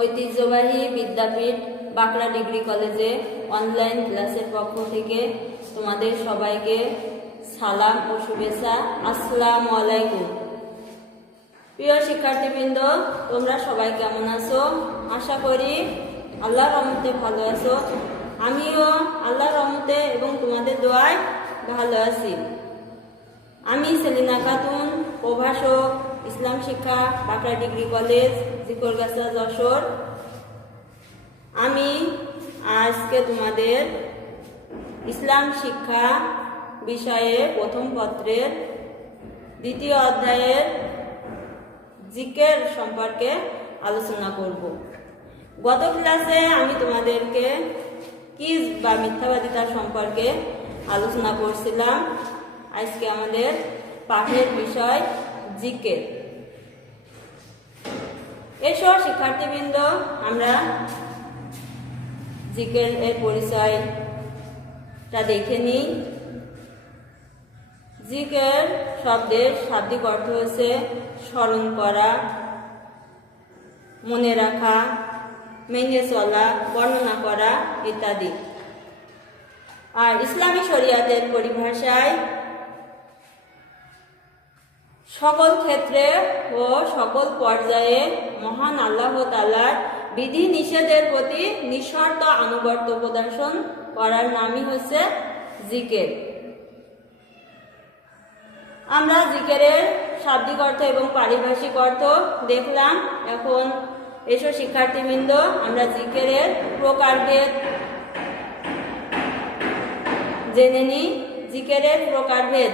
ঐতিহ্যবাহী বিদ্যাপীঠ বাঁকড়া ডিগ্রি কলেজে অনলাইন ক্লাসের পক্ষ থেকে তোমাদের সবাইকে সালাম ও শুভেচ্ছা। আসসালামু আলাইকুম। প্রিয় শিক্ষার্থীবৃন্দ, তোমরা সবাই কেমন আছো? আশা করি আল্লাহর রহমতে ভালো আছো। আমিও আল্লাহর রহমতে এবং তোমাদের দোয়ায় ভালো আছি। আমি সেলিনা খাতুন, প্রভাষক, ইসলাম শিক্ষা, বাঁকড়া ডিগ্রি কলেজ, জিকরগাছা, যশোর। আমি আজকে তোমাদের ইসলাম শিক্ষা বিষয়ে প্রথম পত্রের দ্বিতীয় অধ্যায়ের জিকের সম্পর্কে আলোচনা করব। গত ক্লাসে আমি তোমাদেরকে কিজ বা মিথ্যাবাদিতা সম্পর্কে আলোচনা করছিলাম। আজকে আমাদের পাঠের বিষয় জিকের। এসো শিক্ষার্থীবৃন্দ, আমরা জিকের এর পরিচয়টা দেখে নিই। জিকের শব্দের শাব্দিক অর্থ হচ্ছে স্মরণ করা, মনে রাখা, মেনে চলা, বর্ণনা করা ইত্যাদি। আর ইসলামী শরিয়াতের পরিভাষায় সকল ক্ষেত্রে ও সকল পর্যায়ে মহান আল্লাহ তাআলার বিধি নিষেধের প্রতি নিঃশর্ত আনুগত্য প্রদর্শন করার নামই হচ্ছে জিকের। আমরা জিকেরের শাব্দিক অর্থ এবং পারিভাষিক অর্থ দেখলাম। এখন এসব শিক্ষার্থীবৃন্দ, আমরা জিকেরের প্রকারভেদ জেনে নিই। জিকেরের প্রকারভেদ।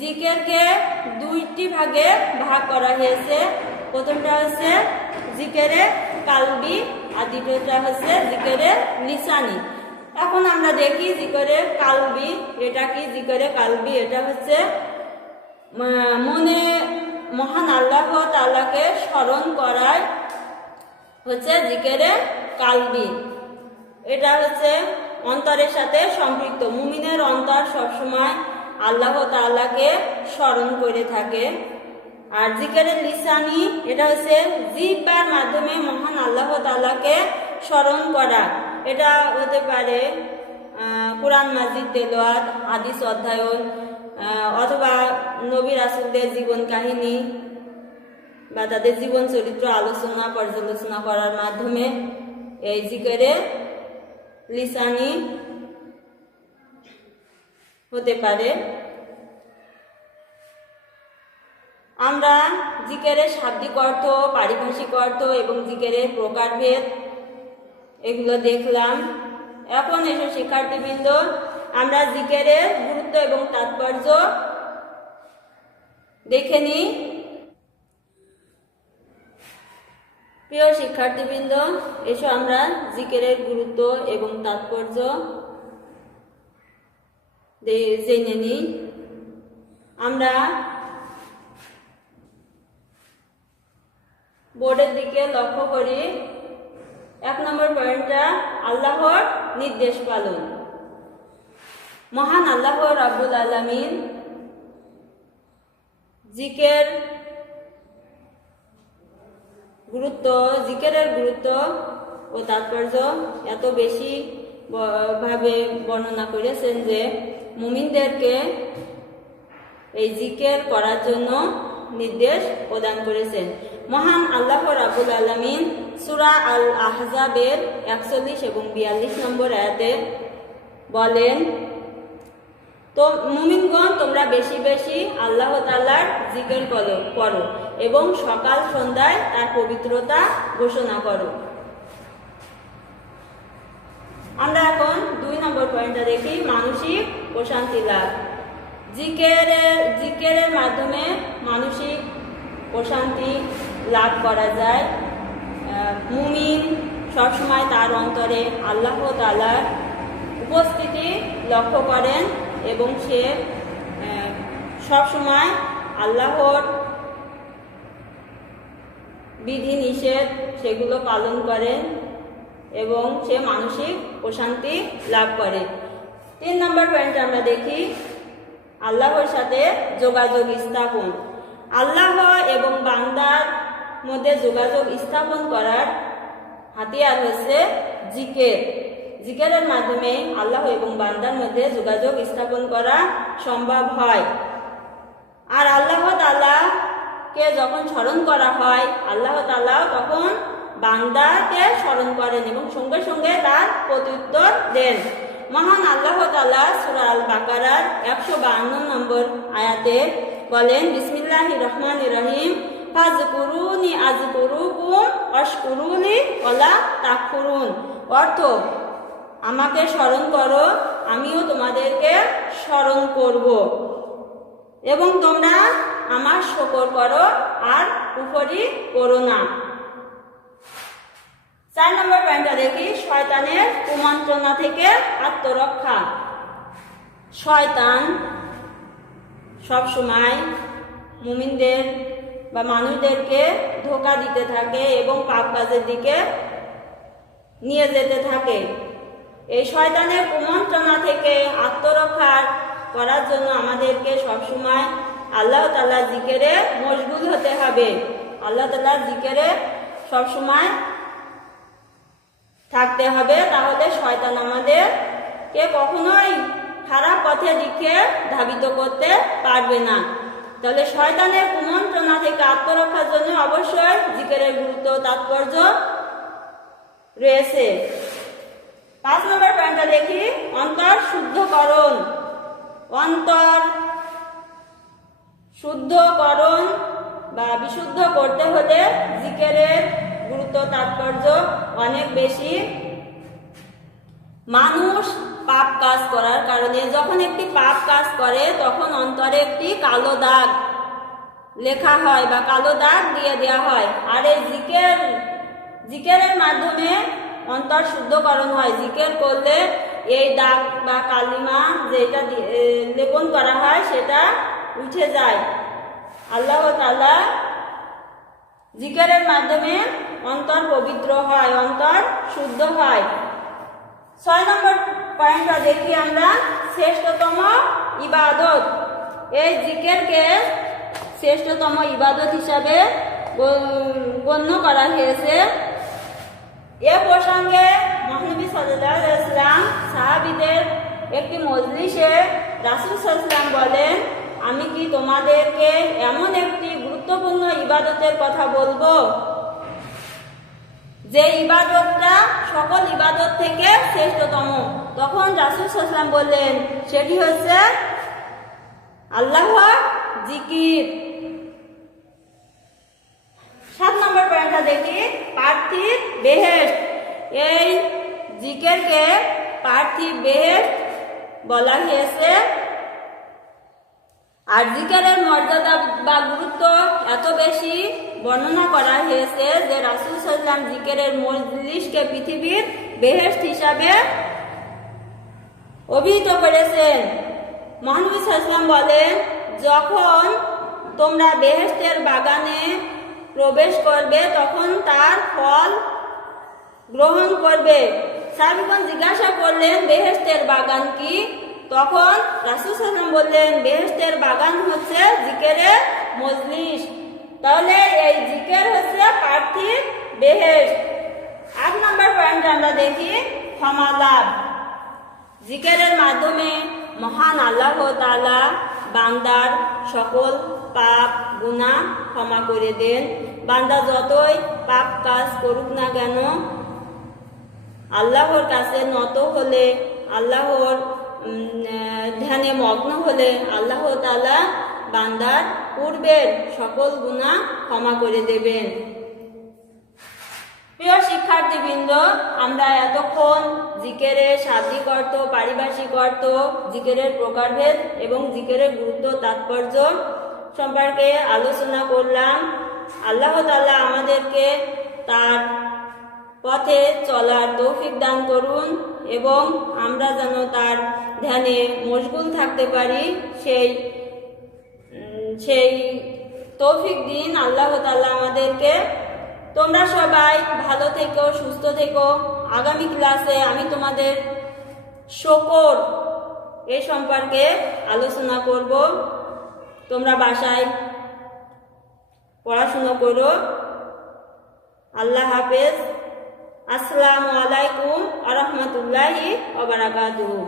জিকেরকে দুইটি ভাগে ভাগ করা হয়েছে। প্রথমটা হচ্ছে জিকেরে কালবি আর দ্বিতীয়টা হচ্ছে জিকেরে লিসানি। এখন আমরা দেখি জিকেরে কালবি এটা কি। জিকেরে কালবি এটা হচ্ছে মনে মহান আল্লাহ তাআলাকে স্মরণ করার হচ্ছে জিকেরে কালবি। এটা হচ্ছে অন্তরের সাথে সম্পৃক্ত। মুমিনের অন্তর সবসময় আল্লাহ তাআলাকে স্মরণ করে থাকে। আর জিকেরে লিসানি এটা হচ্ছে জিহ্বার মাধ্যমে মহান আল্লাহ তাআলাকে স্মরণ করা। এটা হতে পারে কোরআন মাজিদ তেলাওয়াত, হাদিস অধ্যয়ন, অথবা নবী রাসূলদের জীবন কাহিনী বা তাদের জীবন চরিত্র আলোচনা পর্যালোচনা করার মাধ্যমে এই জিকেরে লিসানি হতে পারে। আমরা জিকেরের শাব্দিক অর্থ, পারিভাষিক অর্থ এবং জিকেরের প্রকারভেদ এগুলো দেখলাম। এখন এসব শিক্ষার্থীবৃন্দ, আমরা জিকেরের গুরুত্ব এবং তাৎপর্য দেখে নিই। প্রিয় শিক্ষার্থীবৃন্দ, এসো আমরা জিকেরের গুরুত্ব এবং তাৎপর্য জেনে নিই। আমরা বোর্ডের দিকে লক্ষ্য করি। 1 নম্বর পয়েন্টটা আল্লাহর নির্দেশ পালন। মহান আল্লাহ রাব্বুল আলামিন জিকেরের গুরুত্ব ও তাৎপর্য এত বেশি ভাবে বর্ণনা করেছেন যে মুমিনদেরকে এই জিকের করার জন্য নির্দেশ প্রদান করেছেন। মহান আল্লাহ রাব্বুল আলামিন সূরা আল আহজাবের 41 এবং 42 নম্বর আয়াতে বলেন, তো মুমিনগণ, তোমরা বেশি বেশি আল্লাহ তাআলার জিকির করো এবং সকাল সন্ধ্যায় তার পবিত্রতা ঘোষণা করো। আমরা এখন 2 নম্বর পয়েন্টটা দেখি, মানসিক প্রশান্তি লাভ। জিকেরের মাধ্যমে মানসিক প্রশান্তি লাভ করা যায়। মুমিন সবসময় তার অন্তরে আল্লাহ তাআলার উপস্থিতি লক্ষ্য করেন এবং সে সবসময় আল্লাহর বিধি নিষেধ সেগুলো পালন করেন এবং সে মানসিক প্রশান্তি লাভ করে। 3 নম্বর পয়েন্ট আমরা দেখি, আল্লাহর সাথে যোগাযোগ স্থাপন। আল্লাহ এবং বান্দার মধ্যে যোগাযোগ স্থাপন করার হাতিয়ার হচ্ছে জিকির। জিকিরের মাধ্যমে আল্লাহ এবং বান্দার মধ্যে যোগাযোগ স্থাপন করা সম্ভব হয়। আর আল্লাহ তাআলাকে যখন স্মরণ করা হয়, আল্লাহ তাআলা তখন বান্দাকে স্মরণ করেন এবং সঙ্গে সঙ্গে তার প্রত্যুত্তর দেন। মহান আল্লাহ তাআলা সূরা আল বাকারার 152 নম্বর আয়াতে বলেন, বিসমিল্লাহির রহমানির রহিম, ফাযকুরুনি আযকুরুকুম ওয়াশকুরুলি ওয়ালা তাকফুরুন। অর্থ, আমাকে স্মরণ করো, আমিও তোমাদেরকে স্মরণ করব, এবং তোমরা আমার শুকর করো আর কুফরি করো না। 4 নম্বর পয়েন্টটা দেখি, শয়তানের কুমন্ত্রণা থেকে আত্মরক্ষা। শয়তান সবসময় মুমিনদের বা মানুষদেরকে ধোঁকা দিতে থাকে এবং পাপ কাজের দিকে নিয়ে যেতে থাকে। এই শয়তানের কুমন্ত্রণা থেকে আত্মরক্ষা করার জন্য আমাদেরকে সবসময় আল্লাহ তাআলার জিকিরে মশগুল হতে হবে। আল্লাহ তাআলার জিকিরে সবসময় থাকতে হবে, তাহলে শয়তান আমাদেরকে কখনোই খারাপ পথে দিকে ধাবিত করতে পারবে না। তাহলে শয়তানের কুমন্ত্রণা থেকে আত্মরক্ষার জন্য অবশ্যই জিকিরের গুরুত্ব তাৎপর্য রয়েছে। 5 নম্বর পয়েন্টটা দেখি, অন্তর শুদ্ধকরণ। অন্তর শুদ্ধকরণ বা বিশুদ্ধ করতে হলে জিকিরের গুরুত্ব তাৎপর্য অনেক বেশি। মানুষ পাপ কাজ করার কারণে যখন একটি পাপ কাজ করে তখন অন্তরে একটি কালো দাগ লেখা হয় বা কালো দাগ দিয়ে দেওয়া হয়। আর এই জিকিরের মাধ্যমে অন্তর শুদ্ধকরণ হয়। জিকির করলে এই দাগ বা কালিমা যেটা লেপন করা হয় সেটা উঠে যায়। আল্লাহ তাআলা জিকিরের মাধ্যমে অন্তর পবিত্র হয়, অন্তর শুদ্ধ হয়। 6 নম্বর পয়েন্টটা দেখি আমরা, শ্রেষ্ঠতম ইবাদত। এই জিকিরকে শ্রেষ্ঠতম ইবাদত হিসাবে গণ্য করা হয়েছে। এ প্রসঙ্গে মহানবী সাল্লাল্লাহু আলাইহি ওয়াসাল্লাম সাহাবীদের একটি মজলিসে রাসূল সাল্লাল্লাহু আলাইহি ওয়াসাল্লাম বলেন, আমি কি তোমাদেরকে এমন একটি গুরুত্বপূর্ণ ইবাদতের কথা বলবো যে ইবাদতটা সকল ইবাদত থেকে শ্রেষ্ঠতম। তখন রাসূল সাল্লাল্লাহু আলাইহি ওয়াসাল্লাম বললেন, সেটি হচ্ছে আল্লাহর জিকির। 7 নম্বর পয়েন্টটা দেখি, পার্থিব বেহেশত। এই জিকিরকে পার্থিব বেহেশত বলা হয়েছে। আর জিকিরের মর্যাদা বা গুরুত্ব এত বেশি বর্ণনা করা হয়েছে যে রাসূল সাল্লাল্লাহু আলাইহি ওয়াসাল্লাম জিকিরের মজলিসকে পৃথিবীর বেহেশত হিসাবে অভিহিত করেছেন। মহানবী সাল্লাল্লাহু আলাইহি ওয়াসাল্লাম বলেন, যখন তোমরা বেহেশতের বাগানে প্রবেশ করবে তখন তার ফল গ্রহণ করবে। সাহাবীগণ জিজ্ঞাসা করলেন, বেহেশতের বাগান কি? তখন রাসূল সাল্লাল্লাহু আলাইহি ওয়াসাল্লাম বললেন, বেহেশতের বাগান হচ্ছে জিকিরের মজলিস। তাহলে এই জিকির হচ্ছে পার্থিব বেহেশত। 8 নম্বর পয়েন্ট আমরা দেখি, ক্ষমা লাভ। জিকিরের মাধ্যমে মহান আল্লাহ তাআলা বান্দার সকল পাপ গুনাহ ক্ষমা করে দেন। বান্দা যতই পাপ কাজ করুক না কেন, আল্লাহর কাছে নত হলে, আল্লাহর ধ্যানে মগ্ন হলে আল্লাহ তাআলা বান্দার পূর্বের সকল গুনাহ ক্ষমা করে দেবেন। প্রিয় শিক্ষার্থীবৃন্দ, আমরা এতক্ষণ জিকিরের শাব্দিক অর্থ, পারিভাষিক অর্থ, জিকিরের প্রকারভেদ এবং জিকিরের গুরুত্ব তাৎপর্য সম্পর্কে আলোচনা করলাম। আল্লাহ তাআলা আমাদেরকে তার পথে চলার তৌফিক দান করুন এবং আমরা যেন তার ধ্যানে মশগুল থাকতে পারি, সেই তৌফিক দিন আল্লাহ তাআলা আমাদেরকে। তোমরা সবাই ভালো থেকো, সুস্থ থেকো। আগামী ক্লাসে আমি তোমাদের শুকর এই সম্পর্কে আলোচনা করব। তোমরা বাসায় পড়াশোনা করো। আল্লাহ হাফেজ। আসসালামু আলাইকুম ওয়া রাহমাতুল্লাহি ওয়া বারাকাতুহু।